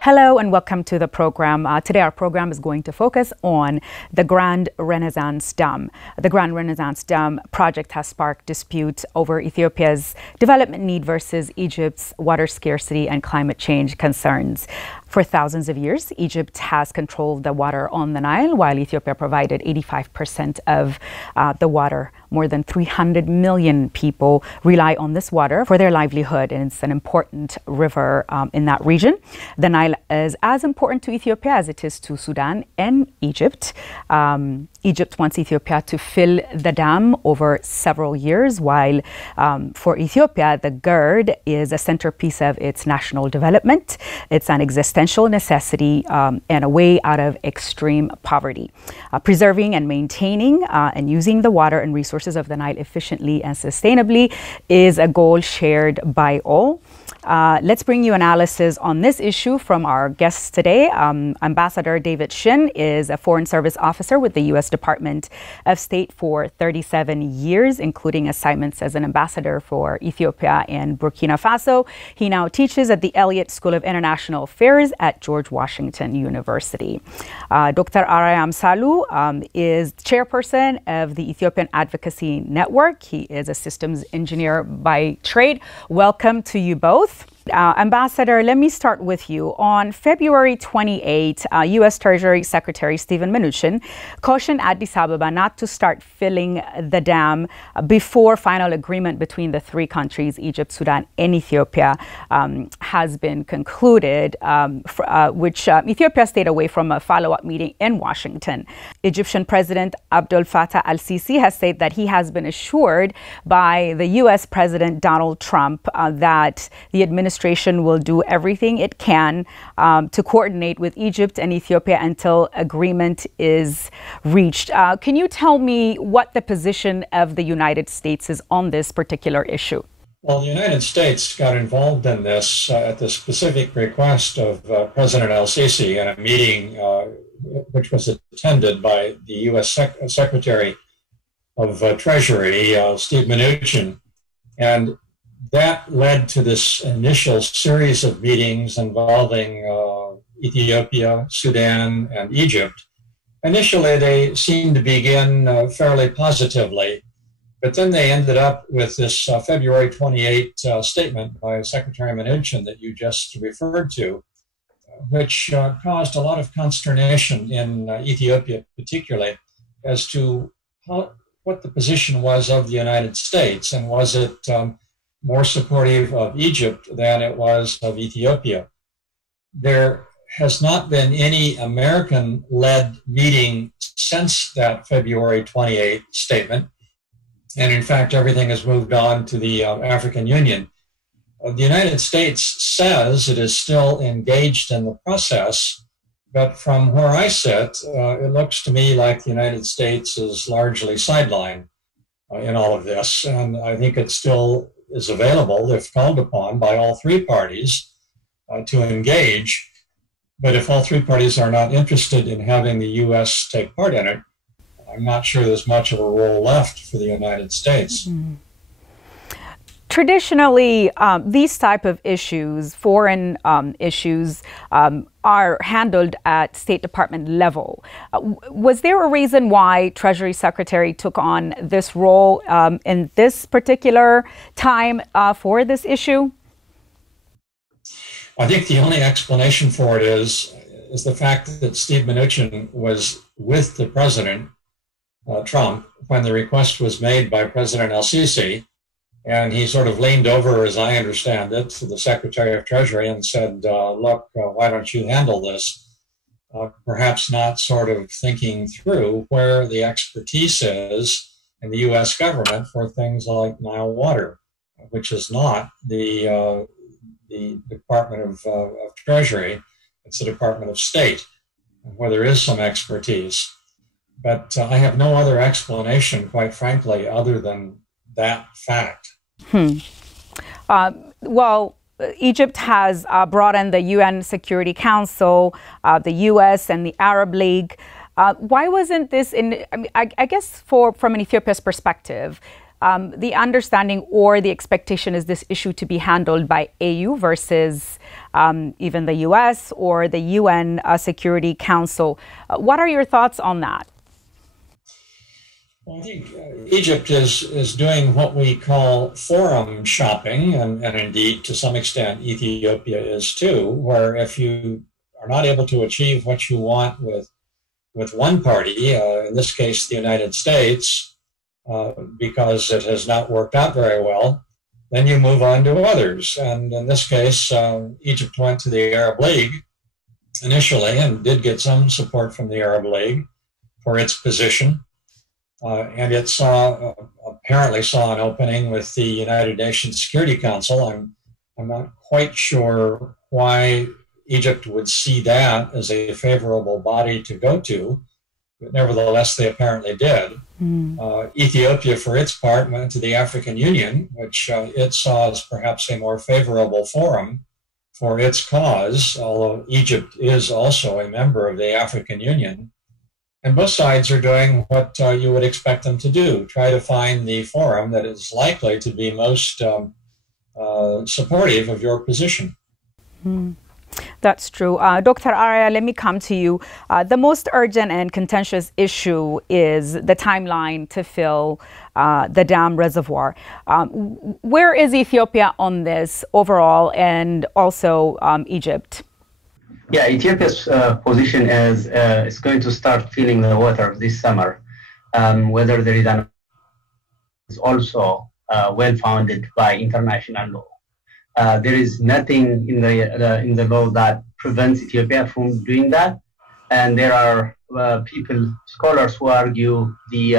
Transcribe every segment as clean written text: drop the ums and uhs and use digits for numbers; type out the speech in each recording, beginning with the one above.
Hello and welcome to the program. Today our program is going to focus on the Grand Renaissance Dam. The Grand Renaissance Dam project has sparked disputes over Ethiopia's development need versus Egypt's water scarcity and climate change concerns. For thousands of years, Egypt has controlled the water on the Nile, while Ethiopia provided 85% of the water. More than 300 million people rely on this water for their livelihood, and it's an important river in that region. The Nile is as important to Ethiopia as it is to Sudan and Egypt. Egypt wants Ethiopia to fill the dam over several years, while for Ethiopia, the GERD is a centerpiece of its national development. It's an existential necessity and a way out of extreme poverty. Preserving and maintaining and using the water and resources of the Nile efficiently and sustainably is a goal shared by all. Let's bring you analysis on this issue from our guests today. Ambassador David Shin is a Foreign Service Officer with the U.S. Department of State for 37 years, including assignments as an ambassador for Ethiopia and Burkina Faso. He now teaches at the Elliott School of International Affairs at George Washington University. Dr. Arayam Salu is chairperson of the Ethiopian Advocacy Network. He is a systems engineer by trade. Welcome to you both. Ambassador, let me start with you. On February 28, U.S. Treasury Secretary Steven Mnuchin cautioned Addis Ababa not to start filling the dam before final agreement between the three countries, Egypt, Sudan, and Ethiopia, has been concluded, which Ethiopia stayed away from a follow-up meeting in Washington. Egyptian President Abdel Fattah al-Sisi has said that he has been assured by the U.S. President Donald Trump that the administration will do everything it can to coordinate with Egypt and Ethiopia until agreement is reached. Can you tell me what the position of the United States is on this particular issue? Well, the United States got involved in this at the specific request of President al-Sisi in a meeting which was attended by the U.S. Secretary of Treasury, Steve Mnuchin, and that led to this initial series of meetings involving Ethiopia, Sudan, and Egypt. Initially, they seemed to begin fairly positively, but then they ended up with this February 28 statement by Secretary Mnuchin that you just referred to, which caused a lot of consternation in Ethiopia, particularly, as to what the position was of the United States, and was it more supportive of Egypt than it was of Ethiopia. There has not been any American-led meeting since that February 28 statement. And in fact, everything has moved on to the African Union. The United States says it is still engaged in the process, but from where I sit, it looks to me like the United States is largely sidelined in all of this. And I think it still is available if called upon by all three parties to engage. But if all three parties are not interested in having the U.S. take part in it, I'm not sure there's much of a role left for the United States. Mm-hmm. Traditionally, these type of issues, foreign issues, are handled at State Department level. Was there a reason why Treasury Secretary took on this role in this particular time for this issue? I think the only explanation for it is the fact that Steve Mnuchin was with the President, Trump, when the request was made by President al-Sisi. And he sort of leaned over, as I understand it, to the Secretary of Treasury and said, look, why don't you handle this? Perhaps not sort of thinking through where the expertise is in the U.S. government for things like Nile water, which is not the Department of Treasury. It's the Department of State, where there is some expertise. But I have no other explanation, quite frankly, other than that fact. Well, Egypt has brought in the UN Security Council, the U.S. and the Arab League. Why wasn't this in, I guess from an Ethiopia's perspective, the understanding or the expectation is this issue to be handled by AU versus even the US or the UN Security Council. What are your thoughts on that? Well, I think Egypt is doing what we call forum shopping, and indeed, to some extent, Ethiopia is too, where if you are not able to achieve what you want with one party, in this case, the United States, because it has not worked out very well, then you move on to others. And in this case, Egypt went to the Arab League initially and did get some support from the Arab League for its position. And it apparently saw an opening with the United Nations Security Council. I'm not quite sure why Egypt would see that as a favorable body to go to, but nevertheless, they apparently did. Ethiopia, for its part, went to the African Union, which it saw as perhaps a more favorable forum for its cause, although Egypt is also a member of the African Union. And both sides are doing what you would expect them to do, try to find the forum that is likely to be most supportive of your position. That's true. Dr. Arya, let me come to you. The most urgent and contentious issue is the timeline to fill the dam reservoir. Where is Ethiopia on this overall, and also Egypt? Yeah, Ethiopia's position is going to start filling the water this summer. Whether there is also well-founded by international law. There is nothing in the law that prevents Ethiopia from doing that, and there are scholars who argue the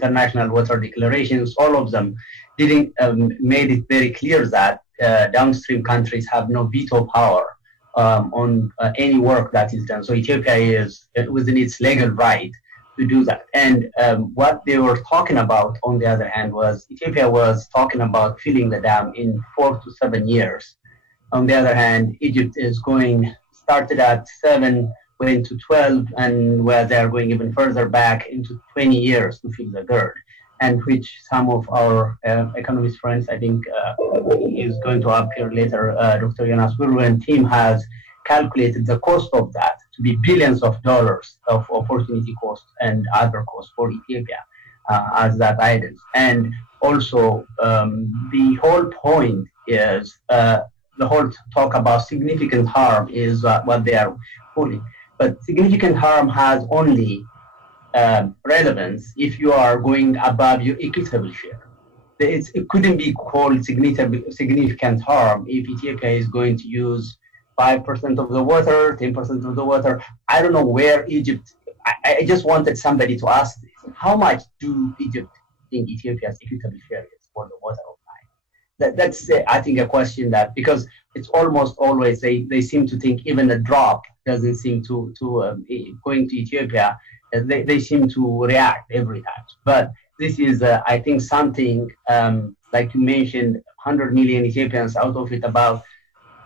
international water declarations. All of them didn't made it very clear that downstream countries have no veto power on any work that is done. So Ethiopia is within its legal right to do that. And what they were talking about, on the other hand, was Ethiopia was talking about filling the dam in 4 to 7 years. On the other hand, Egypt is started at 7, went to 12, and where they are going even further back into 20 years to fill the GERD, and which some of our economist friends, I think, is going to appear later. Dr. Jonas Guru and team has calculated the cost of that to be billions of dollars of opportunity cost and other costs for Ethiopia as that items. And also the whole point is the whole talk about significant harm is what they are pulling. But significant harm has only relevance if you are going above your equitable share. It couldn't be called significant harm if Ethiopia is going to use 5% of the water, 10% of the water. I don't know where Egypt, I just wanted somebody to ask this. How much do Egypt think Ethiopia's equitable share is for the water of Nile? That's, I think, a question that, because it's almost always, they seem to think even a drop doesn't seem to going to Ethiopia, they seem to react every time. But this is, I think, something, like you mentioned, 100 million Ethiopians, out of it about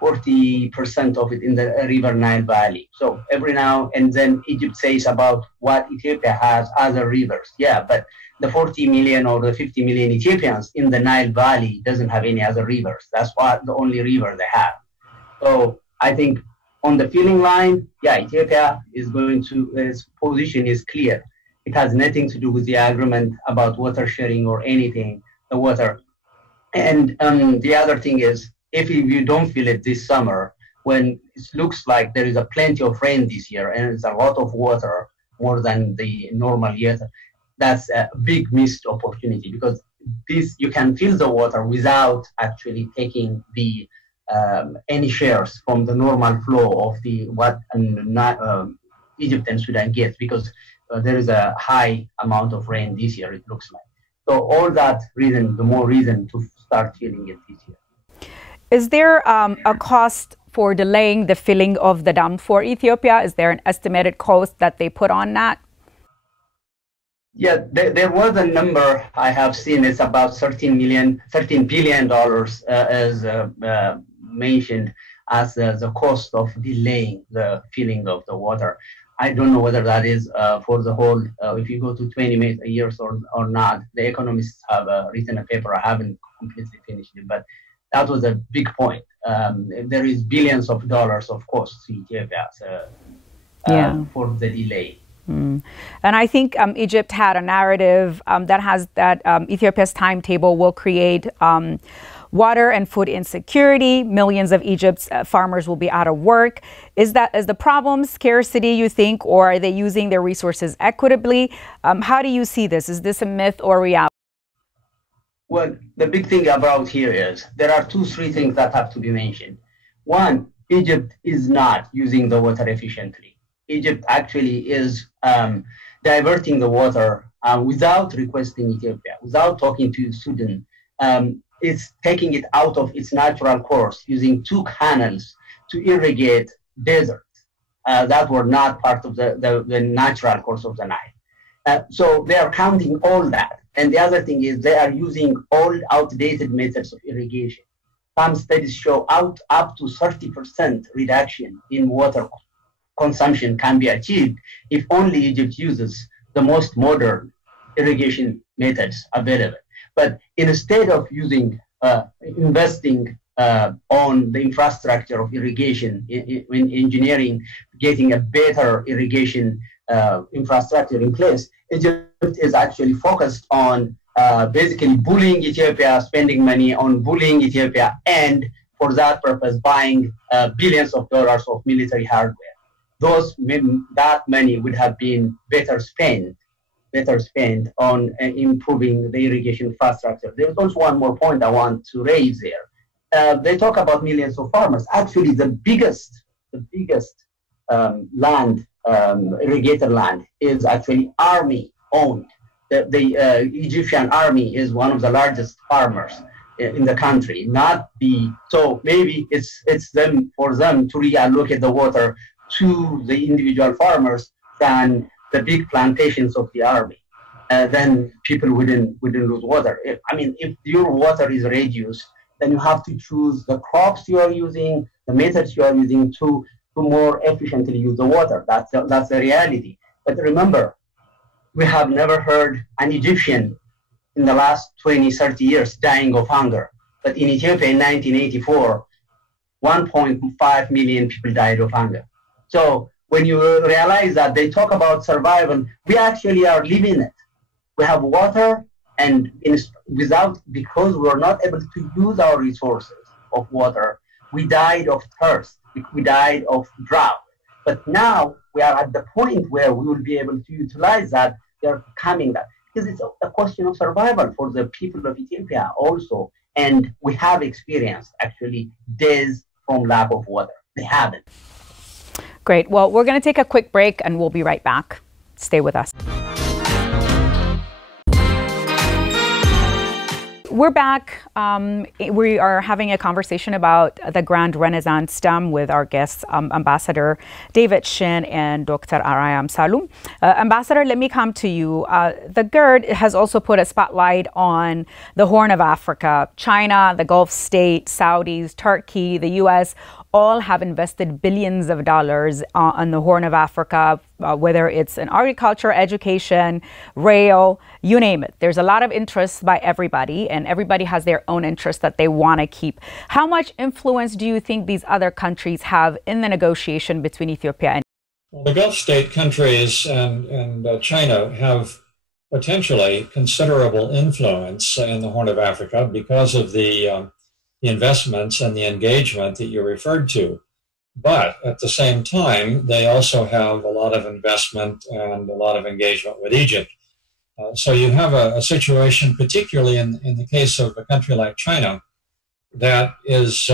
40% of it in the river Nile Valley. So every now and then Egypt says about what Ethiopia has other rivers. Yeah, but the 40 million or the 50 million Ethiopians in the Nile Valley doesn't have any other rivers. That's what the only river they have. So I think on the filling line, yeah, Ethiopia is going to, its position is clear. It has nothing to do with the agreement about water sharing or anything, the water. And the other thing is, if you don't feel it this summer, when it looks like there is a plenty of rain this year and it's a lot of water, more than the normal year, that's a big missed opportunity, because this, you can fill the water without actually taking the any shares from the normal flow of the what Egypt and Sudan get, because there is a high amount of rain this year, it looks like. So all that reason, the more reason to start filling it this year. Is there a cost for delaying the filling of the dam for Ethiopia? Is there an estimated cost that they put on that? Yeah, there was a number I have seen. It's about $13 billion as mentioned as the cost of delaying the filling of the water. I don't know whether that is for the whole, if you go to 20 years or not. The economists have written a paper. I haven't completely finished it, but that was a big point. There is billions of dollars of costs to Ethiopia for the delay. And I think Egypt had a narrative that has that Ethiopia's timetable will create water and food insecurity. Millions of Egypt's farmers will be out of work. Is the problem scarcity, you think, or are they using their resources equitably? How do you see this? Is this a myth or reality? Well, the big thing about here is there are 2-3 things that have to be mentioned. One, Egypt is not using the water efficiently. Egypt actually is diverting the water without requesting Ethiopia, without talking to Sudan. It's taking it out of its natural course, using 2 canals to irrigate deserts that were not part of the natural course of the Nile. So they are counting all that. And the other thing is they are using old, outdated methods of irrigation. Some studies show up to 30% reduction in water consumption can be achieved if only Egypt uses the most modern irrigation methods available. But instead of investing on the infrastructure of irrigation, in engineering, getting a better irrigation infrastructure in place, Egypt is actually focused on basically bullying Ethiopia, spending money on bullying Ethiopia, and for that purpose, buying billions of dollars of military hardware. That money would have been better spent on improving the irrigation infrastructure. There's also one more point I want to raise there. They talk about millions of farmers. Actually, the biggest land, irrigator land, is actually army owned. The Egyptian army is one of the largest farmers in the country. So maybe it's for them to reallocate the water to the individual farmers than the big plantations of the army. Then people wouldn't lose water. If your water is reduced, then you have to choose the crops you are using, the methods you are using to more efficiently use the water. That's the reality. But remember, we have never heard an Egyptian in the last 20, 30 years dying of hunger. But in Ethiopia in 1984, 1.5 million people died of hunger. So when you realize that they talk about survival, we actually are living it. We have water, and because we were not able to use our resources of water, we died of thirst, we died of drought. But now we are at the point where we will be able to utilize that. They are becoming that. Because it's a question of survival for the people of Ethiopia also. And we have experienced actually deaths from lack of water. They haven't. Great. Well, we're going to take a quick break and we'll be right back. Stay with us. We're back. We are having a conversation about the Grand Renaissance Dam with our guests, Ambassador David Shin and Dr. Arayam Salum. Ambassador, let me come to you. The GERD has also put a spotlight on the Horn of Africa. China, the Gulf states, Saudis, Turkey, the U.S., all have invested billions of dollars on the Horn of Africa, whether it's in agriculture, education, rail, you name it. There's a lot of interest by everybody, and everybody has their own interest that they want to keep. How much influence do you think these other countries have in the negotiation between Ethiopia and? Well, the Gulf state countries and China have potentially considerable influence in the Horn of Africa because of the investments and the engagement that you referred to. But at the same time, they also have a lot of investment and a lot of engagement with Egypt. So you have a situation, particularly in the case of a country like China, that is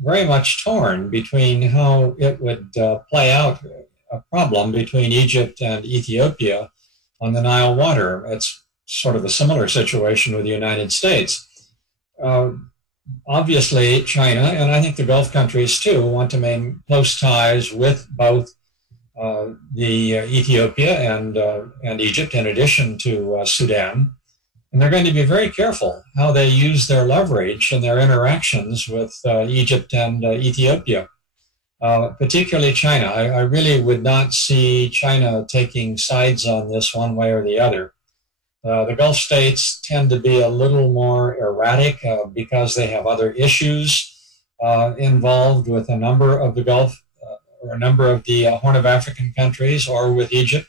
very much torn between how it would play out a problem between Egypt and Ethiopia on the Nile water. It's sort of a similar situation with the United States. Obviously, China, and I think the Gulf countries too, want to maintain close ties with both Ethiopia and Egypt, in addition to Sudan. And they're going to be very careful how they use their leverage and their interactions with Egypt and Ethiopia. particularly China. I really would not see China taking sides on this one way or the other. The Gulf states tend to be a little more erratic because they have other issues involved with a number of the Gulf, or a number of the Horn of African countries, or with Egypt.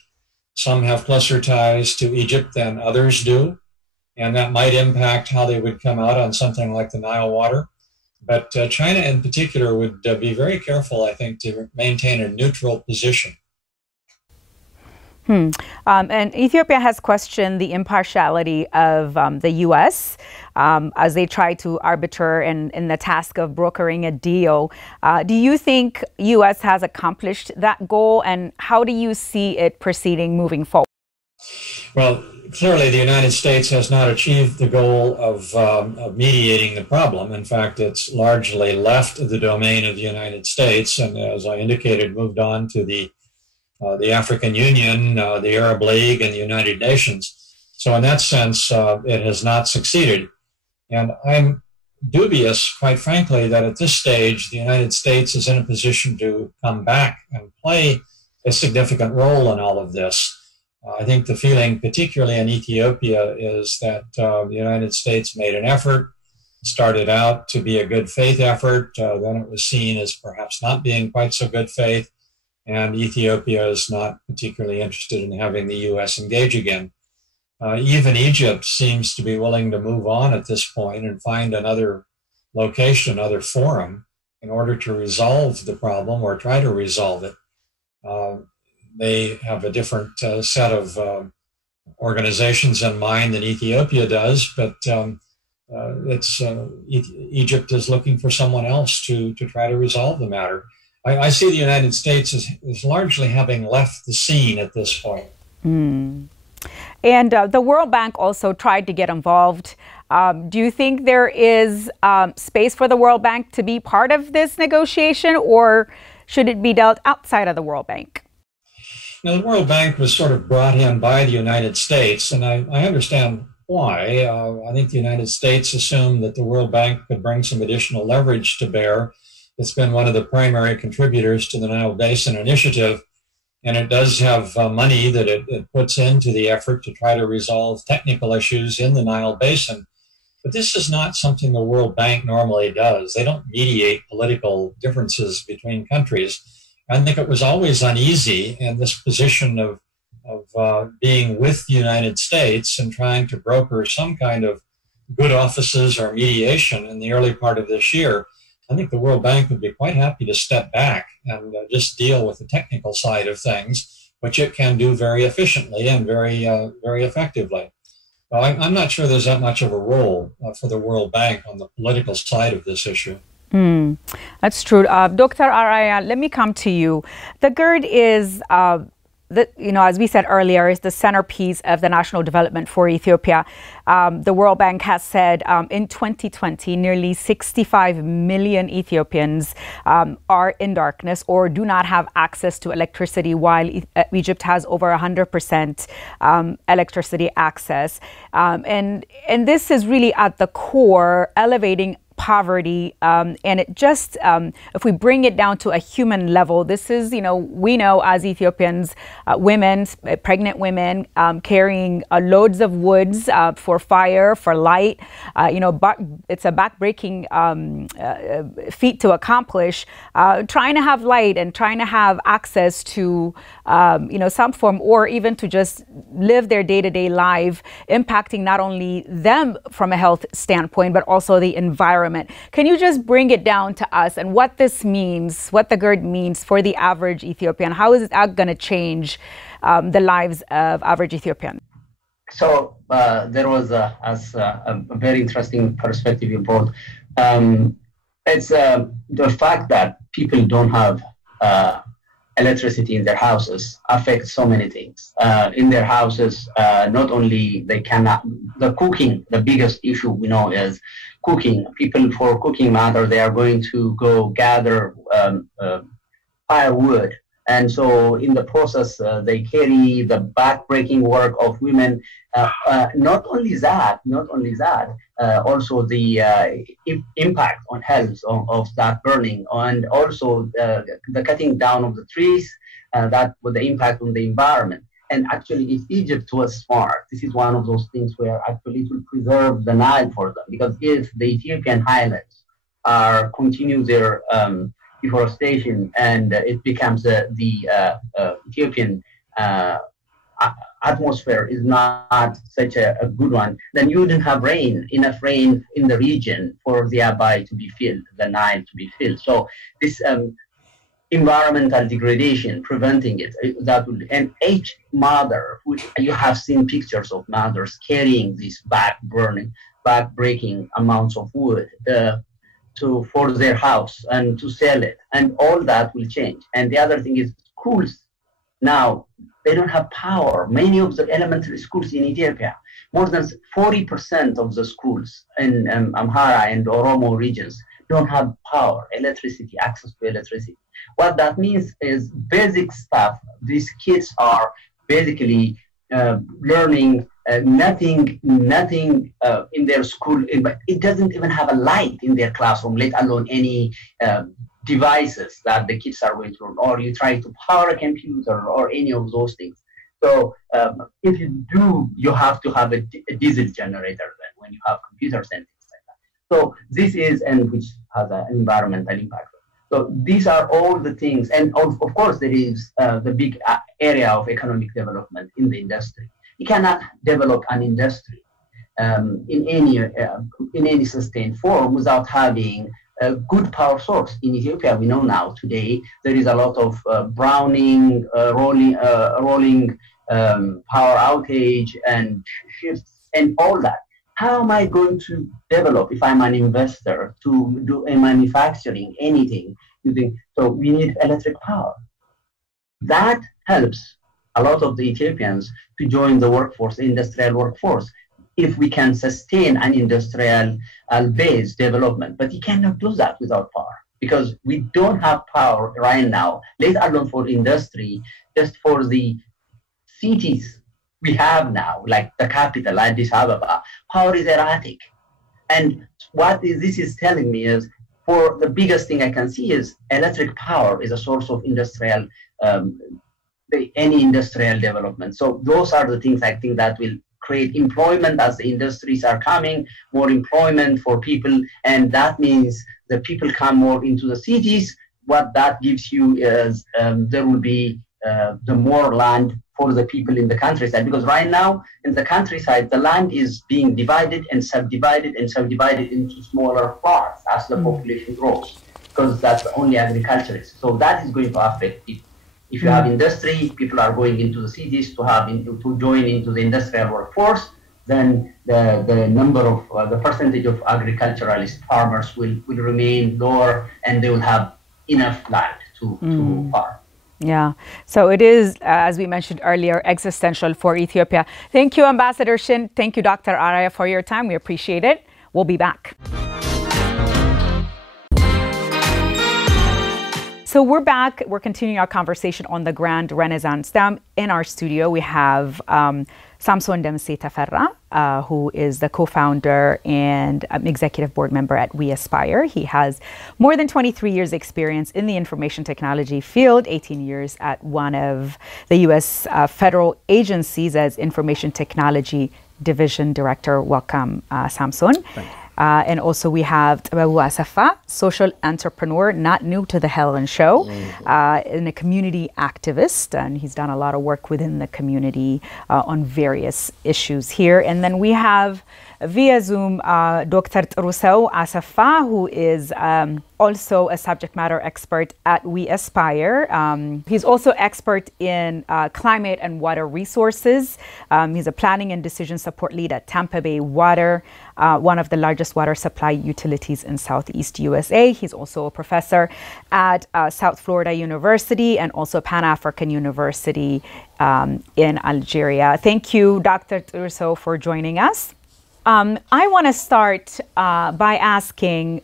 Some have closer ties to Egypt than others do, and that might impact how they would come out on something like the Nile water. But China in particular would be very careful, I think, to maintain a neutral position. And Ethiopia has questioned the impartiality of the U.S. As they try to arbiter in the task of brokering a deal. Do you think U.S. has accomplished that goal, and how do you see it proceeding moving forward? Well, clearly the United States has not achieved the goal of mediating the problem. In fact, it's largely left the domain of the United States, and as I indicated, moved on to the African Union, the Arab League, and the United Nations. So in that sense, it has not succeeded. And I'm dubious, quite frankly, that at this stage, the United States is in a position to come back and play a significant role in all of this. I think the feeling, particularly in Ethiopia, is that the United States made an effort, started out to be a good faith effort, then it was seen as perhaps not being quite so good faith, and Ethiopia is not particularly interested in having the U.S. engage again. Even Egypt seems to be willing to move on at this point and find another location, another forum, in order to resolve the problem or try to resolve it. They have a different set of organizations in mind than Ethiopia does, but Egypt is looking for someone else to try to resolve the matter. I see the United States as largely having left the scene at this point. And the World Bank also tried to get involved. Do you think there is space for the World Bank to be part of this negotiation, or should it be dealt outside of the World Bank? Now, the World Bank was sort of brought in by the United States, and I understand why. I think the United States assumed that the World Bank could bring some additional leverage to bear. It's been one of the primary contributors to the Nile Basin Initiative, and it does have money that it puts into the effort to try to resolve technical issues in the Nile Basin. But this is not something the World Bank normally does. They don't mediate political differences between countries. I think it was always uneasy in this position of being with the United States and trying to broker some kind of good offices or mediation in the early part of this year. I think the World Bank would be quite happy to step back and just deal with the technical side of things, which it can do very efficiently and very effectively. Well, I'm not sure there's that much of a role for the World Bank on the political side of this issue. That's true. Dr. Araya, let me come to you. The GERD is, as we said earlier, is the centerpiece of the national development for Ethiopia. The World Bank has said in 2020, nearly 65 million Ethiopians are in darkness or do not have access to electricity, while Egypt has over 100% electricity access. And this is really at the core, elevating poverty, and it just, if we bring it down to a human level, this is, we know as Ethiopians, women, pregnant women, carrying loads of woods for fire, for light, it's a backbreaking feat to accomplish, trying to have light and trying to have access to, some form, or even to just live their day-to-day life, impacting not only them from a health standpoint, but also the environment. Can you just bring it down to us and what this means, what the GERD means for the average Ethiopian? How is it going to change the lives of average Ethiopian? So there was a very interesting perspective you brought. It's the fact that people don't have electricity in their houses affects so many things. In their houses, not only they cannot, the cooking, the biggest issue we know is cooking. People, for cooking matter, they are going to go gather firewood And so in the process, they carry the back-breaking work of women. Not only that, also the impact on health of that burning, and also the cutting down of the trees, that with the impact on the environment. And actually, if Egypt was smart, this is one of those things where actually it will preserve the Nile for them. Because if the Ethiopian highlands continue their deforestation and it becomes the Ethiopian atmosphere is not such a good one, then you wouldn't have enough rain in the region for the Abai to be filled, the Nile to be filled. So this environmental degradation, preventing it, that will, and each mother, you have seen pictures of mothers carrying these back-breaking amounts of wood for their house and to sell it, and all that will change. And the other thing is schools. Now, they don't have power. Many of the elementary schools in Ethiopia, more than 40% of the schools in Amhara and Oromo regions don't have power, electricity, access to electricity. What that means is basic stuff. These kids are basically learning nothing in their school, but it doesn't even have a light in their classroom, let alone any devices that the kids are going to learn, or you try to power a computer or any of those things. So if you do, you have to have a diesel generator then when you have computers and things like that. So this is, and which has an environmental impact. So these are all the things, and of course there is the big area of economic development in the industry. You cannot develop an industry in any sustained form without having a good power source. In Ethiopia, we know now today there is a lot of browning, rolling power outage and shifts and all that. How am I going to develop if I'm an investor to do a manufacturing anything? So we need electric power. That helps a lot of the Ethiopians to join the workforce, the industrial workforce, if we can sustain an industrial based development. But you cannot do that without power, because we don't have power right now, let alone for industry, just for the cities we have now, like the capital, Addis Ababa. Power is erratic. And what this is telling me is, for the biggest thing I can see is electric power is a source of industrial, any industrial development. So those are the things I think that will create employment as the industries are coming, more employment for people, and that means the people come more into the cities. What that gives you is there will be the more land for the people in the countryside, because right now in the countryside the land is being divided and subdivided into smaller plots as the population grows, because that's the only agriculturist. So that is going to affect people. If you have industry, people are going into the cities to join into the industrial workforce, then the number of the percentage of agriculturalist farmers will remain lower, and they will have enough land to farm. Yeah, so it is, as we mentioned earlier, existential for Ethiopia. Thank you, Ambassador Shin. Thank you, Dr. Araya, for your time. We appreciate it. We'll be back. So we're back. We're continuing our conversation on the Grand Renaissance Dam. In our studio, we have Samson Demse Taferra, who is the co-founder and executive board member at We Aspire. He has more than 23 years experience in the information technology field, 18 years at one of the U.S. federal agencies as information technology division director. Welcome, Samson. Thank you. And also we have Tababu Asafa, social entrepreneur, not new to the Helen Show, and a community activist, and he's done a lot of work within the community on various issues here. And then we have via Zoom Dr. Teruseo Asafa, who is also a subject matter expert at We Aspire. He's also expert in climate and water resources. He's a planning and decision support lead at Tampa Bay Water, one of the largest water supply utilities in Southeast USA. He's also a professor at South Florida University and also Pan-African University in Algeria. Thank you, Dr. Teruseo, for joining us. I want to start by asking,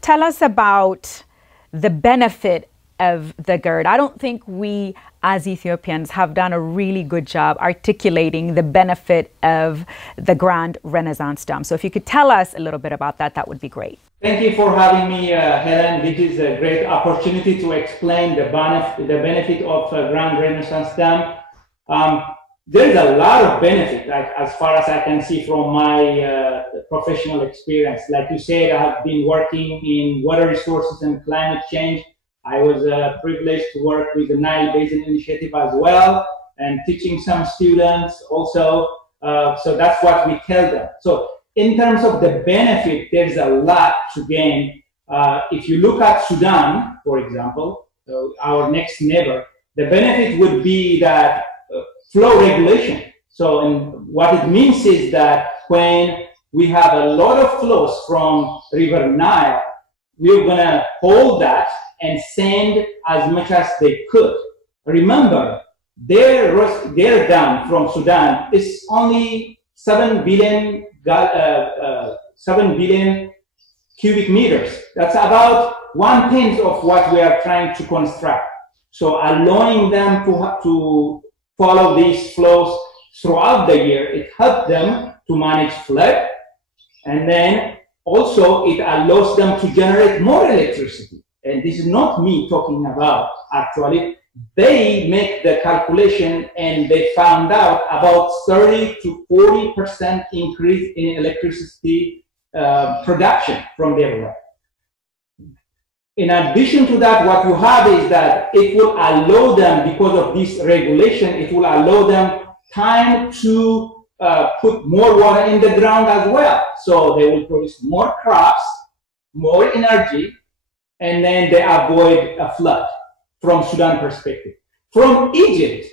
tell us about the benefit of the GERD. I don't think we as Ethiopians have done a really good job articulating the benefit of the Grand Renaissance Dam. So if you could tell us a little bit about that, that would be great. Thank you for having me, Helen. This is a great opportunity to explain the benefit of Grand Renaissance Dam. There's a lot of benefit, like, as far as I can see from my professional experience. Like you said, I have been working in water resources and climate change. I was privileged to work with the Nile Basin Initiative as well, and teaching some students also. So that's what we tell them. So in terms of the benefit, there's a lot to gain. If you look at Sudan, for example, our next neighbor, the benefit would be that flow regulation. So what it means is that when we have a lot of flows from River Nile, we're going to hold that and send as much as they could. Remember, their dam from Sudan is only 7 billion cubic meters. That's about 1/10 of what we are trying to construct. So allowing them to follow these flows throughout the year, it helps them to manage flood, and then also it allows them to generate more electricity. And this is not me talking about, actually. They make the calculation and they found out about 30 to 40% increase in electricity production from their well. In addition to that, what you have is that it will allow them, because of this regulation, it will allow them time to put more water in the ground as well. So they will produce more crops, more energy, and then they avoid a flood from Sudan perspective. From Egypt,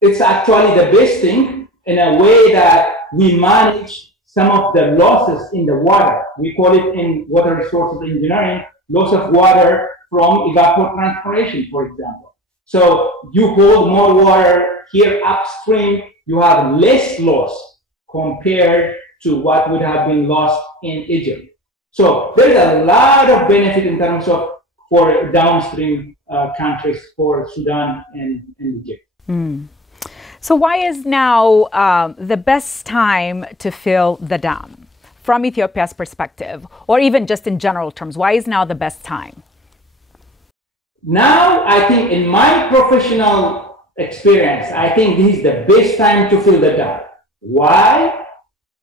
it's actually the best thing in a way that we manage some of the losses in the water. We call it in water resources engineering, loss of water from evapotranspiration, for example. So you hold more water here upstream, you have less loss compared to what would have been lost in Egypt. So there's a lot of benefit in terms of for downstream countries, for Sudan and Egypt. So why is now the best time to fill the dam? From Ethiopia's perspective, or even just in general terms, why is now the best time? Now, I think in my professional experience, I think this is the best time to fill the dam. Why?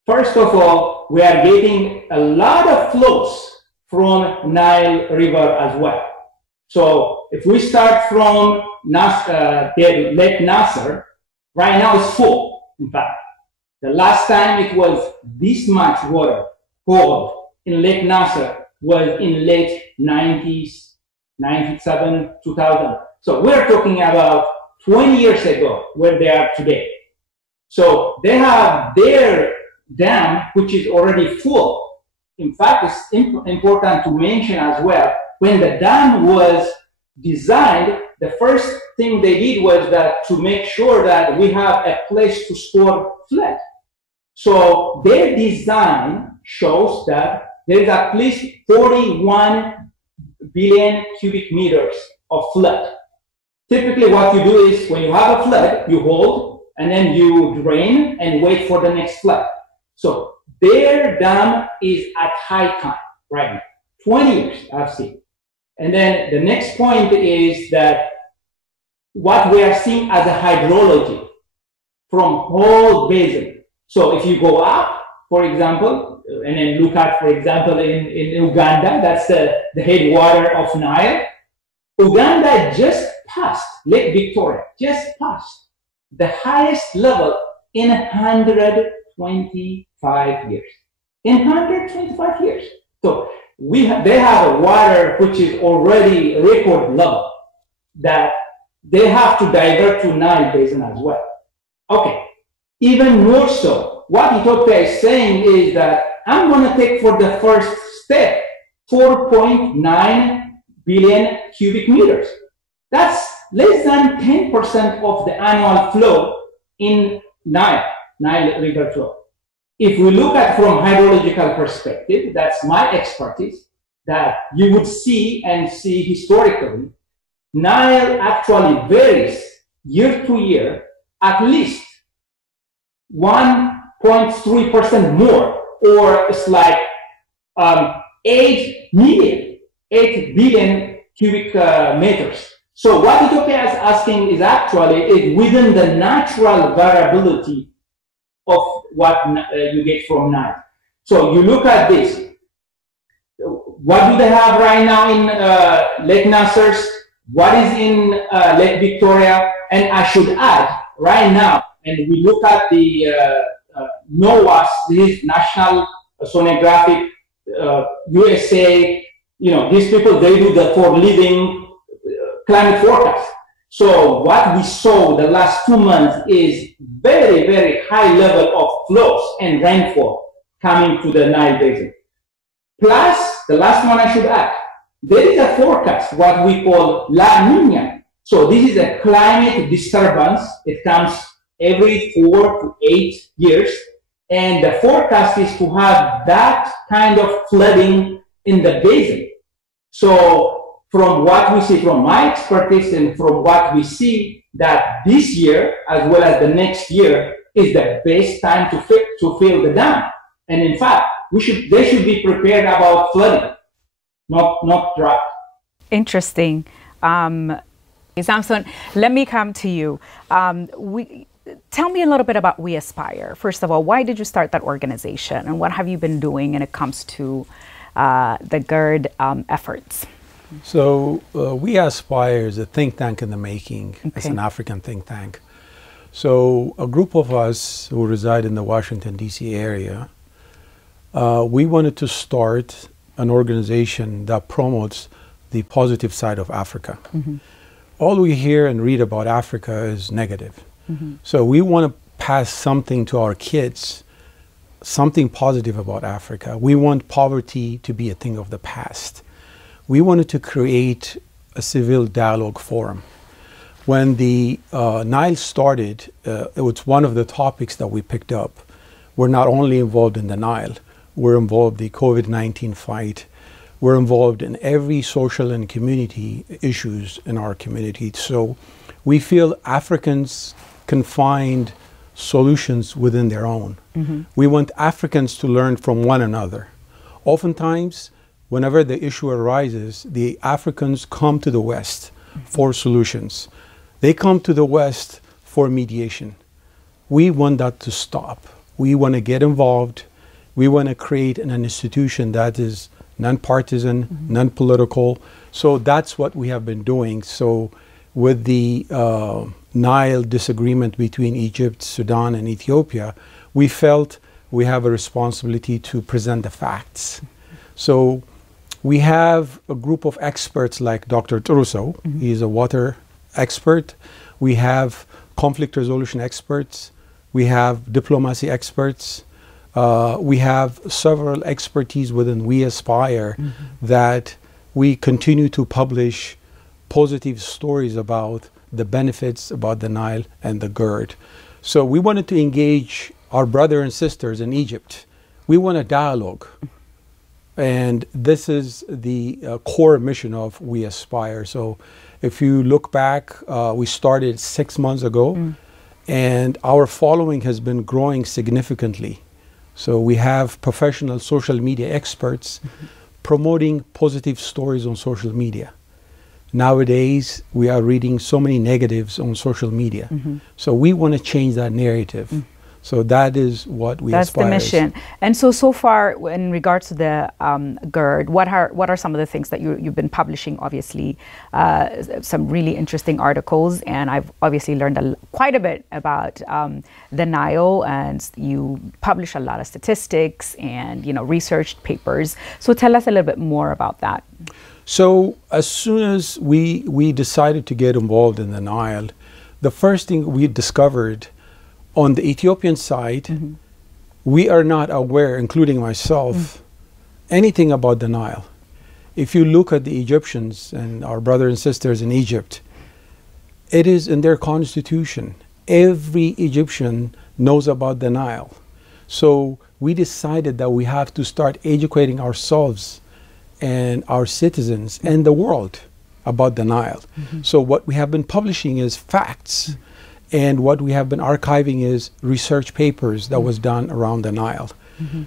First of all, we are getting a lot of flows from Nile River as well. So if we start from Lake Nasser, right now it's full, in fact. The last time it was this much water hold in Lake Nasser was in late 90s, 97, 2000. So we're talking about 20 years ago where they are today. So they have their dam, which is already full. In fact, it's important to mention as well, when the dam was designed, the first thing they did was that to make sure that we have a place to store flood. So their design shows that there is at least 41 billion cubic meters of flood. Typically what you do is when you have a flood, you hold and then you drain and wait for the next flood. So their dam is at high time right now, 20 years I've seen. And then the next point is that what we are seeing as a hydrology from whole basin. So if you go up, for example, and then look at, for example, in Uganda, that's the headwater of Nile. Uganda just passed, Lake Victoria, just passed the highest level in 125 years. In 125 years. So they have a water which is already record level that they have to divert to Nile Basin as well. Okay. Even more so, what Ethiopia is saying is that I'm going to take for the first step 4.9 billion cubic meters. That's less than 10% of the annual flow in Nile River flow. If we look at from hydrological perspective, that's my expertise, that you would see and see historically Nile actually varies year to year at least 1.3% more, or it's like 8 billion cubic meters. So what Ethiopia is asking is actually within the natural variability of what you get from Nile. So you look at this. What do they have right now in Lake Nasser's? What is in Lake Victoria? And I should add, right now, and we look at the NOAA's, this National Sonographic USA, you know, these people, they do the for living climate forecast. So what we saw the last 2 months is very, very high level of flows and rainfall coming to the Nile Basin. Plus, the last one I should add, there is a forecast, what we call La Nina. So this is a climate disturbance. It comes every 4 to 8 years. And the forecast is to have that kind of flooding in the basin. So from what we see, from my expertise and from what we see, that this year, as well as the next year, is the best time to fill the dam. And in fact, they should be prepared about flooding, not drought. Interesting. Samson, let me come to you. Tell me a little bit about We Aspire. First of all, why did you start that organization, and what have you been doing when it comes to the GERD efforts? So We Aspire is a think tank in the making. Okay. It's an African think tank. So a group of us who reside in the Washington, D.C. area, we wanted to start an organization that promotes the positive side of Africa. Mm-hmm. All we hear and read about Africa is negative. Mm-hmm. So we want to pass something to our kids, something positive about Africa. We want poverty to be a thing of the past. We wanted to create a civil dialogue forum. When the Nile started, it was one of the topics that we picked up. We're not only involved in the Nile, we're involved in the COVID-19 fight. We're involved in every social and community issues in our community. So we feel Africans can find solutions within their own. Mm-hmm. We want Africans to learn from one another. Oftentimes, whenever the issue arises, the Africans come to the West for solutions. They come to the West for mediation. We want that to stop. We want to get involved. We want to create an institution that is non-partisan, mm-hmm. non-political. So that's what we have been doing. So with the Nile disagreement between Egypt, Sudan, and Ethiopia, we felt we have a responsibility to present the facts. So we have a group of experts like Dr. Turuso. Mm-hmm. He's a water expert. We have conflict resolution experts. We have diplomacy experts. We have several expertise within We Aspire, mm-hmm. that we continue to publish positive stories about the benefits about the Nile and the GERD. So we wanted to engage our brothers and sisters in Egypt. We want a dialogue. And this is the core mission of We Aspire. So if you look back, we started 6 months ago, and our following has been growing significantly. So we have professional social media experts promoting positive stories on social media. Nowadays, we are reading so many negatives on social media. Mm-hmm. So we want to change that narrative. Mm. So that is what we aspire. That's the mission. And so far, in regards to the GERD, what are some of the things that you've been publishing? Obviously, some really interesting articles, and I've obviously learned quite a bit about the Nile, and you publish a lot of statistics and researched papers. So tell us a little bit more about that. So as soon as we decided to get involved in the Nile, the first thing we discovered on the Ethiopian side, mm-hmm. we are not aware, including myself, anything about the Nile. If you look at the Egyptians and our brothers and sisters in Egypt, it is in their constitution. Every Egyptian knows about the Nile. So we decided that we have to start educating ourselves and our citizens and the world about the Nile. So what we have been publishing is facts, and what we have been archiving is research papers that was done around the Nile.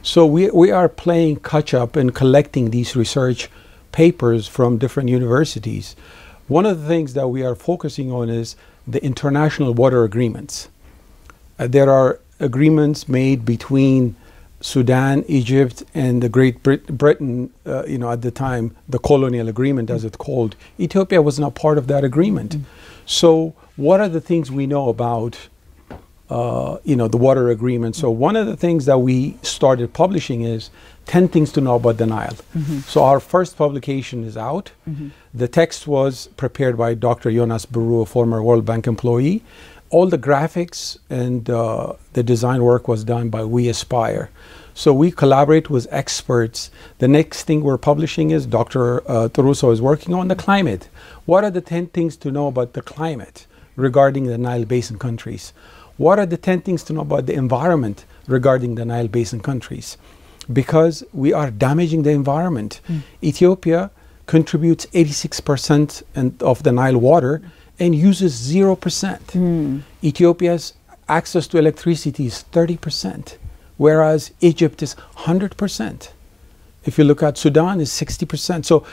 So we are playing catch up and collecting these research papers from different universities. One of the things that we are focusing on is the international water agreements. There are agreements made between Sudan, Egypt, and the Great Britain, at the time, the colonial agreement, as it's called. Ethiopia was not part of that agreement. So what are the things we know about, the water agreement? So one of the things that we started publishing is 10 things to know about the Nile. So our first publication is out. The text was prepared by Dr. Jonas Baru, a former World Bank employee. All the graphics and the design work was done by We Aspire. So we collaborate with experts. The next thing we're publishing is Dr. Taruso is working on the climate. What are the 10 things to know about the climate regarding the Nile Basin countries? What are the 10 things to know about the environment regarding the Nile Basin countries? Because we are damaging the environment. Ethiopia contributes 86% of the Nile water and uses 0%. Ethiopia's access to electricity is 30%, whereas Egypt is 100%. If you look at Sudan, is 60%. So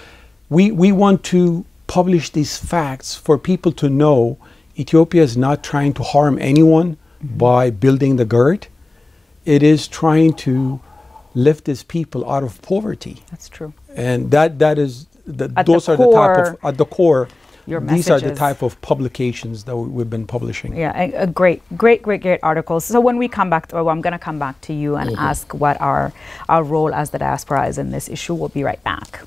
we want to publish these facts for people to know Ethiopia is not trying to harm anyone by building the GERD. It is trying to lift its people out of poverty. That's true. And those are the type of, at the core, these are the type of publications that we've been publishing. Yeah, great articles. So when we come back, I'm going to come back to you and ask what our role as the diaspora is in this issue. We'll be right back.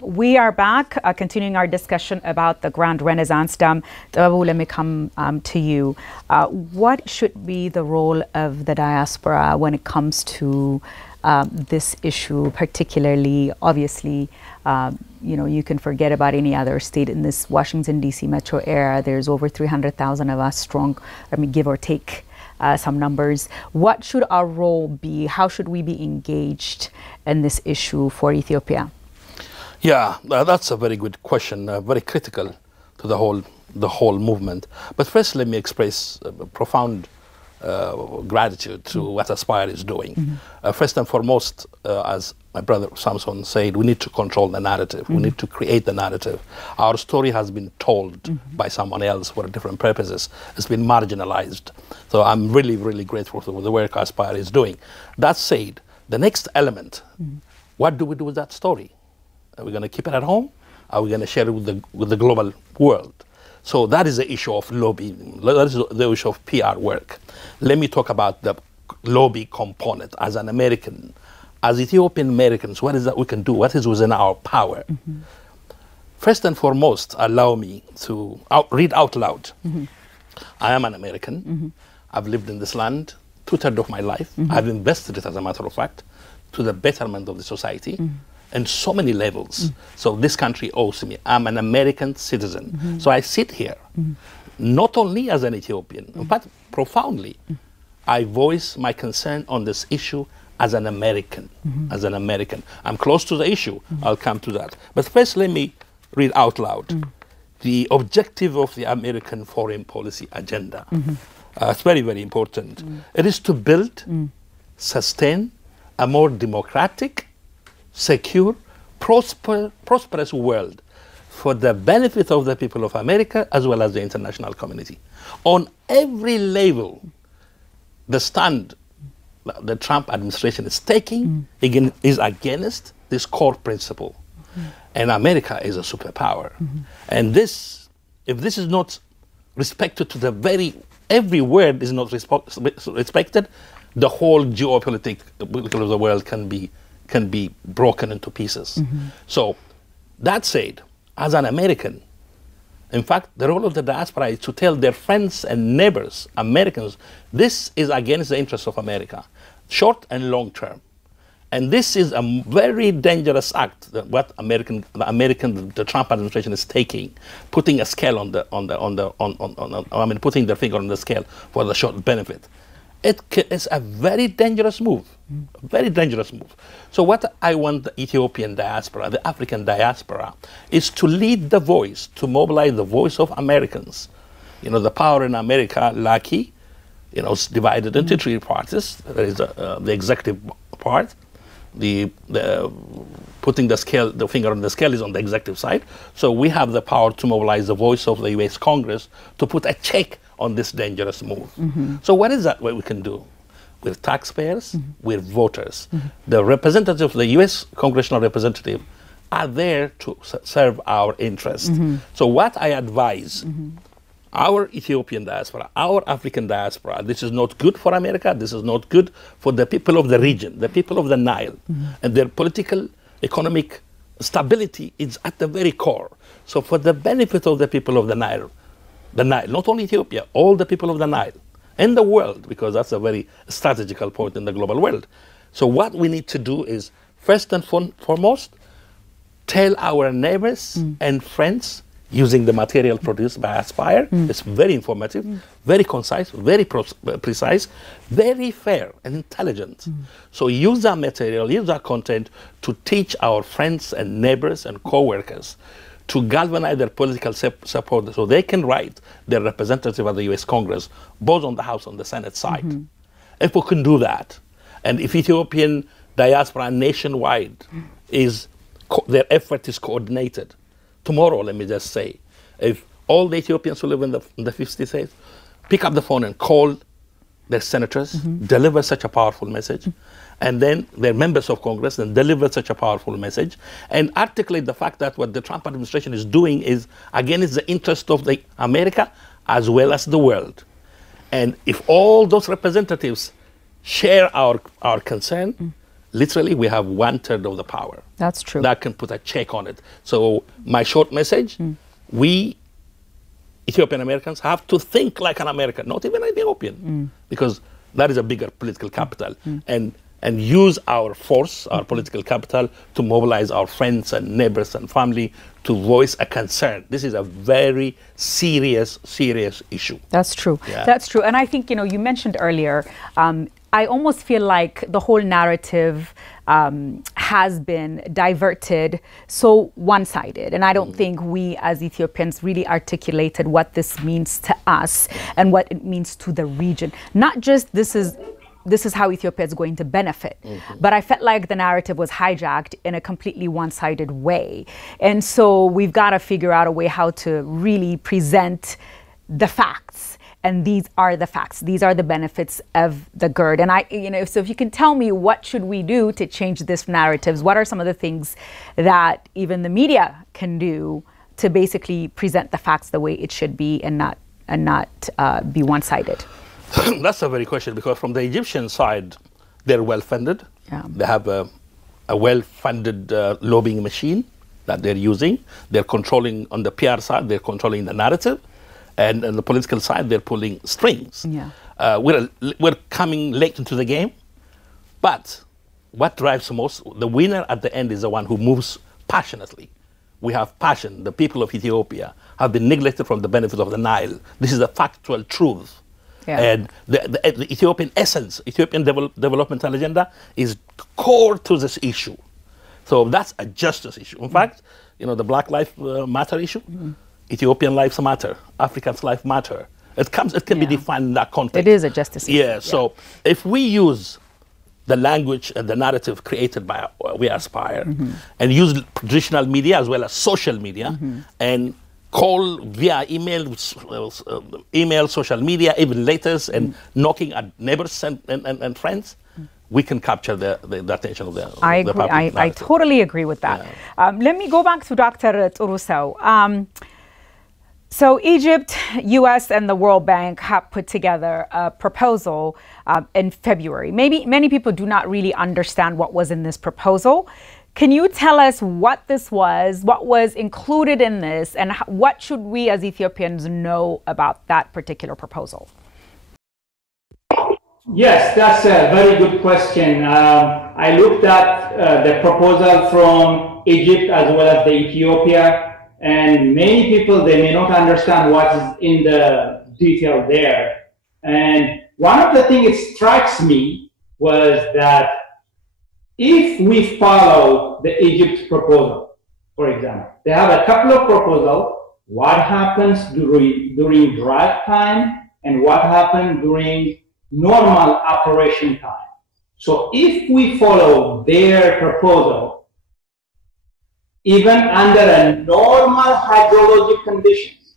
We are back, continuing our discussion about the Grand Renaissance Dam. Tababu, let me come to you. What should be the role of the diaspora when it comes to this issue, particularly, obviously, you can forget about any other state in this Washington, D.C. metro area. There's over 300,000 of us strong, give or take some numbers. What should our role be? How should we be engaged in this issue for Ethiopia? Yeah, that's a very good question, very critical to the whole movement. But first, let me express profound gratitude to what Aspire is doing. First and foremost, as my brother Samson said, we need to control the narrative. We need to create the narrative. Our story has been told by someone else for different purposes. It's been marginalized. So I'm really, really grateful for the work Aspire is doing. That said, the next element, what do we do with that story? Are we going to keep it at home? Are we going to share it with the global world? So that is the issue of lobbying. That is the issue of PR work. Let me talk about the lobby component. As an American, as Ethiopian Americans, what is that we can do? What is within our power? First and foremost, allow me to read out loud. I am an American. I've lived in this land 2/3 of my life. I've invested it, as a matter of fact, to the betterment of the society. In so many levels. So this country owes me. I'm an American citizen. So I sit here, not only as an Ethiopian, but profoundly, I voice my concern on this issue as an American. As an American. I'm close to the issue. I'll come to that. But first, let me read out loud the objective of the American foreign policy agenda. It's very, very important. It is to build, sustain a more democratic, secure, prosperous world for the benefit of the people of America as well as the international community. On every level, the stand the Trump administration is taking is against this core principle. And America is a superpower. And this, if this is not respected to the every word is not respected, the whole geopolitics of the world can be broken into pieces. So that said, as an American, in fact, the role of the diaspora is to tell their friends and neighbors, Americans, this is against the interests of America, short and long term. And this is a very dangerous act that what the Trump administration is taking, putting a scale putting their finger on the scale for the short benefit. It is a very dangerous move, very dangerous move. So what I want the Ethiopian diaspora, the African diaspora, is to lead the voice, to mobilize the voice of Americans. You know, the power in America, lucky, you know, it's divided into three parties. There is the executive part, the putting the scale, the finger on the scale is on the executive side. So we have the power to mobilize the voice of the U.S. Congress to put a check on this dangerous move. So what is that what we can do? With taxpayers, with voters. The representatives of the U.S. congressional representative are there to serve our interest. So what I advise our Ethiopian diaspora, our African diaspora, this is not good for America, this is not good for the people of the region, the people of the Nile. And their political, economic stability is at the very core. So for the benefit of the people of the Nile, not only Ethiopia, all the people of the Nile, and the world, because that's a very strategical point in the global world. So what we need to do is, first and foremost, tell our neighbors and friends, using the material produced by Aspire. It's very informative, very concise, very precise, very fair and intelligent. So use that material, use that content to teach our friends and neighbors and co-workers to galvanize their political support so they can write their representative at the U.S. Congress, both on the House and the Senate side. If we can do that, and if Ethiopian diaspora nationwide their effort is coordinated, tomorrow, let me just say, if all the Ethiopians who live in the 50 states pick up the phone and call their senators, deliver such a powerful message, and then their members of Congress and deliver such a powerful message, and articulate the fact that what the Trump administration is doing is, again, is the interest of America as well as the world. And if all those representatives share our concern, literally we have 1/3 of the power. That's true. That can put a check on it. So my short message, we Ethiopian Americans have to think like an American, not even an Ethiopian, because that is a bigger political capital, and use our force, our political capital, to mobilize our friends and neighbors and family to voice a concern. This is a very serious issue. That's true. Yeah. That's true. And I think, you know, you mentioned earlier, I almost feel like the whole narrative has been diverted so one-sided. And I don't think we as Ethiopians really articulated what this means to us and what it means to the region. Not just this is how Ethiopia is going to benefit. But I felt like the narrative was hijacked in a completely one-sided way. And so we've got to figure out a way how to really present the facts. And these are the facts. These are the benefits of the GERD. And so if you can tell me, what should we do to change this narratives? What are some of the things that even the media can do to basically present the facts the way it should be and not be one-sided? That's a very question, because from the Egyptian side, they're well-funded. Yeah. They have a well-funded lobbying machine that they're using. They're controlling, on the PR side, they're controlling the narrative. And on the political side, they're pulling strings. Yeah. We're coming late into the game. But what drives most, the winner at the end is the one who moves passionately. We have passion. The people of Ethiopia have been neglected from the benefit of the Nile. This is a factual truth. Yeah. And the Ethiopian essence, Ethiopian developmental agenda is core to this issue. So that's a justice issue. In fact, you know, the Black Lives Matter issue, Ethiopian lives matter, Africans' life matter. It can be defined in that context. It is a justice issue. Yeah, so if we use the language and the narrative created by We Aspire and use traditional media as well as social media and call via email, social media, even letters, and knocking at neighbors and friends, we can capture the attention of the public. I totally agree with that. Yeah. Let me go back to Dr. Turusau. So Egypt, US, and the World Bank have put together a proposal in February. Maybe many people do not really understand what was in this proposal. Can you tell us what this was, what was included in this, and what should we as Ethiopians know about that particular proposal? Yes, that's a very good question. I looked at the proposal from Egypt as well as the Ethiopia, and many people, they may not understand what is in the detail there. And one of the things that strikes me was that if we follow the Egypt proposal, for example, they have a couple of proposals, what happens during drought time and what happens during normal operation time. So if we follow their proposal, even under a normal hydrologic conditions,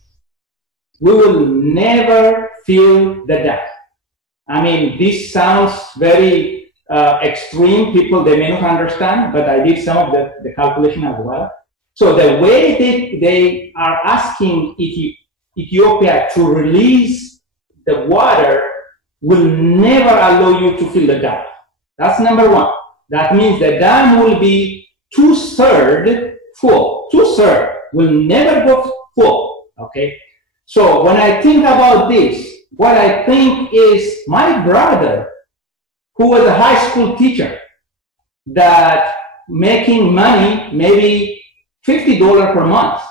we will never feel the dam. I mean, this sounds very extreme. People, they may not understand, but I did some of the calculation as well. So the way they are asking Ethiopia to release the water will never allow you to fill the dam. That's number one. That means the dam will be 2/3 full. 2/3 will never go full, okay? So when I think about this, what I think is my brother, who was a high school teacher, that making money, maybe $50 per month.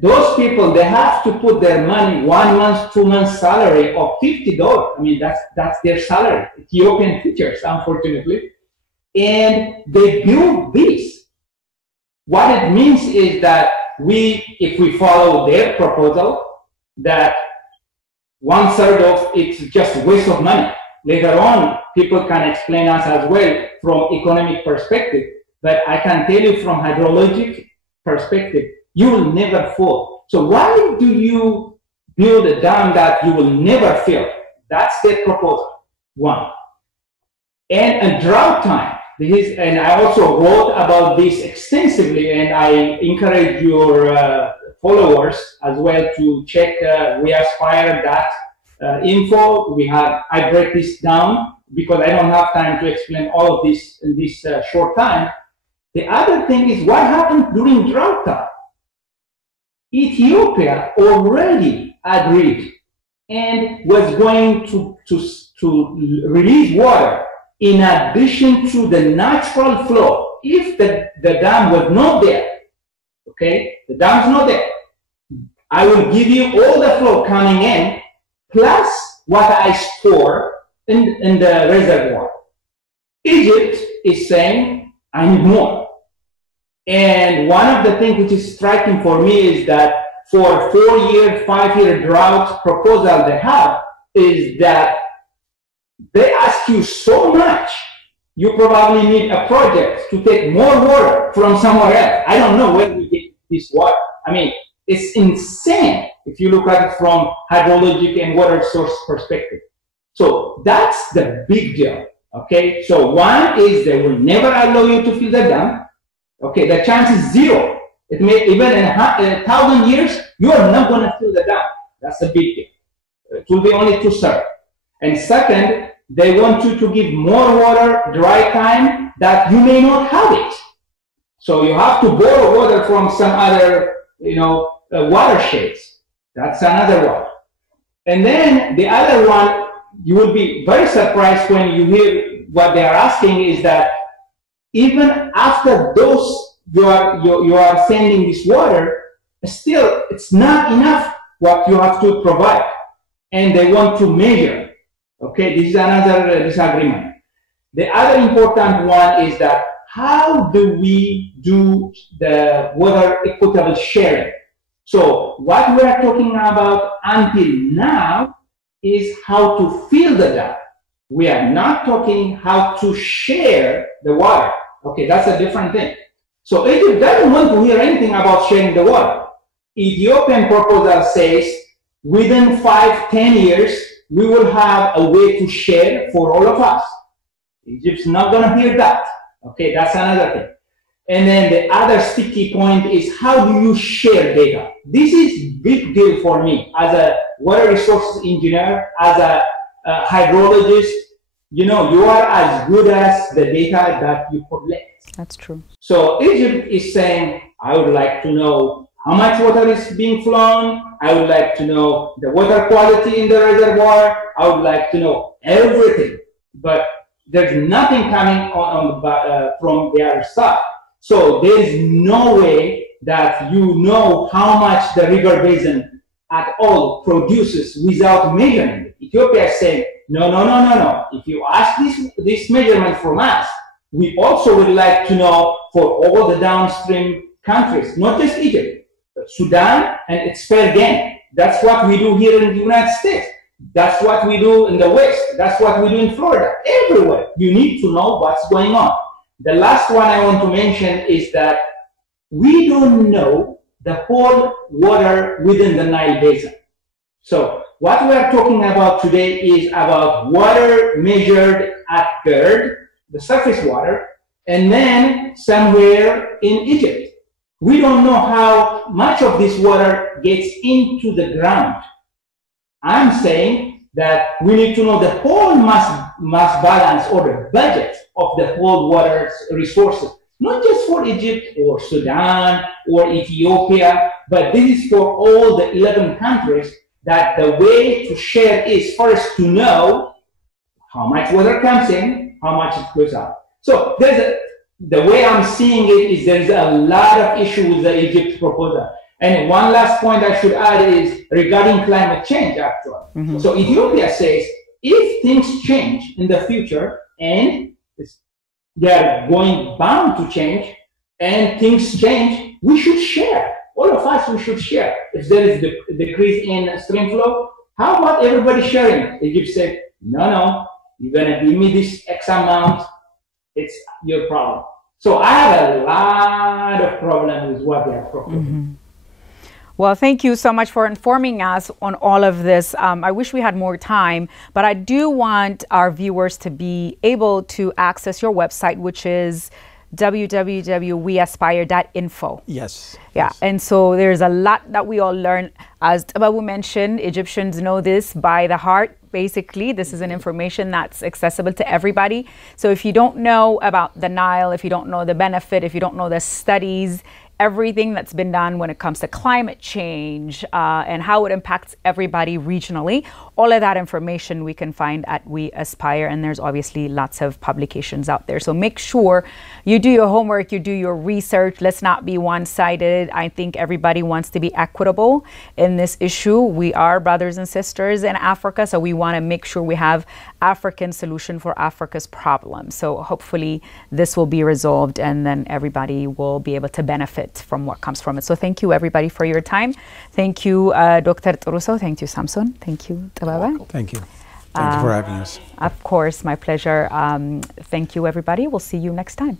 Those people, they have to put their money 1 month, 2 months salary of $50. I mean, that's their salary, Ethiopian teachers, unfortunately. And they build this. What it means is that if we follow their proposal, that 1/3 of it's just waste of money. Later on, people can explain us as well from economic perspective, but I can tell you from hydrologic perspective, you will never fall. So why do you build a dam that you will never fill? That's their proposal, one. And a drought time. And I also wrote about this extensively, and I encourage your followers as well to check weaspire.info. I break this down because I don't have time to explain all of this in this short time. The other thing is what happened during drought time. Ethiopia already agreed and was going to release water in addition to the natural flow. If the dam was not there, okay, the dam's not there, I will give you all the flow coming in plus what I store in the reservoir. Egypt is saying, I need more. And one of the things which is striking for me is that for 4-year, 5-year drought proposal they have is that they ask you so much, you probably need a project to take more water from somewhere else. I don't know where we get this water. I mean, it's insane if you look at it from hydrologic and water source perspective. So that's the big deal, okay? So one is they will never allow you to fill the dam. Okay, the chance is 0. It may even in 1,000 years, you are not going to fill the dam. That's a big deal. It will be only 2/3. And second, they want you to give more water dry time that you may not have it. So you have to borrow water from some other, watersheds. That's another one. And then the other one, you will be very surprised when you hear what they are asking is that even after those you are sending this water, still it's not enough what you have to provide, and they want to measure. Okay, this is another disagreement. The other important one is that how do we do the water equitable sharing? So what we are talking about until now is how to fill the dam. We are not talking how to share the water. Okay, that's a different thing. So Egypt doesn't want to hear anything about sharing the water. Ethiopian proposal says within 5-10 years, we will have a way to share for all of us. Egypt's not going to hear that. Okay, that's another thing. And then the other sticky point is how do you share data? This is big deal for me as a water resources engineer, as a hydrologist. You are as good as the data that you collect. That's true. So Egypt is saying, I would like to know how much water is being flown. I would like to know the water quality in the reservoir. I would like to know everything. But there's nothing coming from the other side. So there is no way that you know how much the river basin at all produces without measuring it. Ethiopia is saying, no, no, no, no, no. If you ask this measurement from us, we also would like to know for all the downstream countries, not just Egypt, but Sudan, and it's fair game. That's what we do here in the United States. That's what we do in the West. That's what we do in Florida. Everywhere. You need to know what's going on. The last one I want to mention is that we don't know the whole water within the Nile Basin. So what we are talking about today is about water measured at GERD, the surface water, and then somewhere in Egypt. We don't know how much of this water gets into the ground. I'm saying that we need to know the whole mass balance or the budget of the whole water resources, not just for Egypt or Sudan or Ethiopia, but this is for all the 11 countries, that the way to share is first to know how much water comes in, how much it goes out. So the way I'm seeing it is there's a lot of issue with the Egypt proposal. And one last point I should add is regarding climate change, actually. Mm-hmm. So Ethiopia says, if things change in the future, and they are bound to change, and things change, we should share. All of us, we should share. If there is a decrease in stream flow, how about everybody sharing? Egypt said, no, no, you're going to give me this X amount, it's your problem. So I have a lot of problems with what they are proposing. Mm-hmm. Well, thank you so much for informing us on all of this. I wish we had more time, but I do want our viewers to be able to access your website, which is www.weaspire.info. Yes. Yeah, yes. And so there's a lot that we all learn. As Tababu mentioned, Egyptians know this by the heart. Basically, this is an information that's accessible to everybody. So if you don't know about the Nile, if you don't know the benefit, if you don't know the studies, everything that's been done when it comes to climate change and how it impacts everybody regionally, all of that information we can find at We Aspire, and there's obviously lots of publications out there. So make sure you do your homework, you do your research. Let's not be one-sided. I think everybody wants to be equitable in this issue. We are brothers and sisters in Africa, so we want to make sure we have African solution for Africa's problems. So hopefully this will be resolved, and then everybody will be able to benefit from what comes from it. So thank you everybody for your time. Thank you, Dr. Turuso. Thank you, Samson. Thank you, Tababa. Thank you. Thank you for having us. Of course, my pleasure. Thank you, everybody. We'll see you next time.